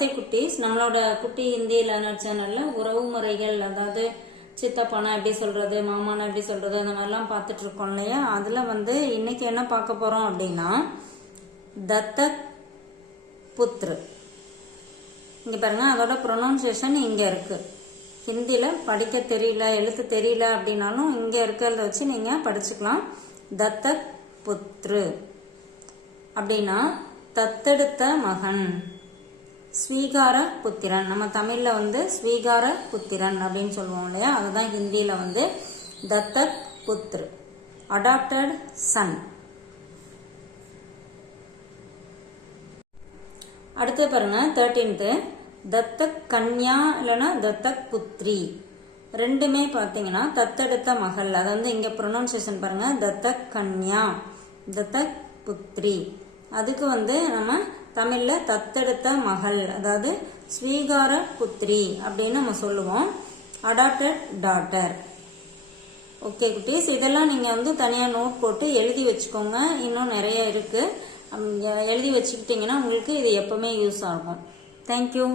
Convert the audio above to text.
நமஸ்தே குட்டீஸ். நம்மளோட குட்டி ஹிந்தி லேர்னர் சேனல்ல உறவு முறைகள், அதாவது சித்தப்பானா எப்படி சொல்றது, மாமானா எப்படி சொல்றது, அந்த மாதிரிலாம் பார்த்துட்டு இருக்கோம் இல்லையா. அதுல இன்னைக்கு என்ன பார்க்க போறோம் அப்படின்னா தத்தக் புத்ரு. இங்க பாருங்க, அதோட ப்ரொனவுன்சியேஷன் இங்க இருக்கு. ஹிந்தியில படிக்க தெரியல, எழுத்து தெரியல அப்படின்னாலும் இங்க இருக்கிறத வச்சு நீங்க படிச்சுக்கலாம். தத்தக் புத்ரு அப்படின்னா தத்தெடுத்த மகன், ஸ்வீகார புத்திரன். நம்ம தமிழ்ல ஸ்வீகார புத்திரன் அப்படின்னு சொல்லுவோம் இல்லையா, அதுதான் ஹிந்தியில தத்தக் புத்ரு, அடாப்டட் சன். அடுத்து பாருங்க 13th தத்தக் கன்யா இல்லைன்னா தத்தக் புத்ரி. ரெண்டுமே பாத்தீங்கன்னா தத்தெடுத்த மகள். அது இங்க ப்ரொனவுன்சியேஷன் பாருங்க, தத்தக் கன்யா, தத்தக் புத்ரி. அதுக்கு நம்ம தமிழ்ல தத்தெடுத்த மகள், அதாவது ஸ்வீகார புத்ரி அப்படின்னு நம்ம சொல்லுவோம். Adapted daughter. ஓகே குட்டீஸ், இதெல்லாம் நீங்க தனியா நோட் போட்டு எழுதி வச்சுக்கோங்க. இன்னும் நிறைய இருக்கு, எழுதி வச்சுக்கிட்டீங்கன்னா உங்களுக்கு இது எப்பவுமே யூஸ் ஆகும். தேங்க்யூ.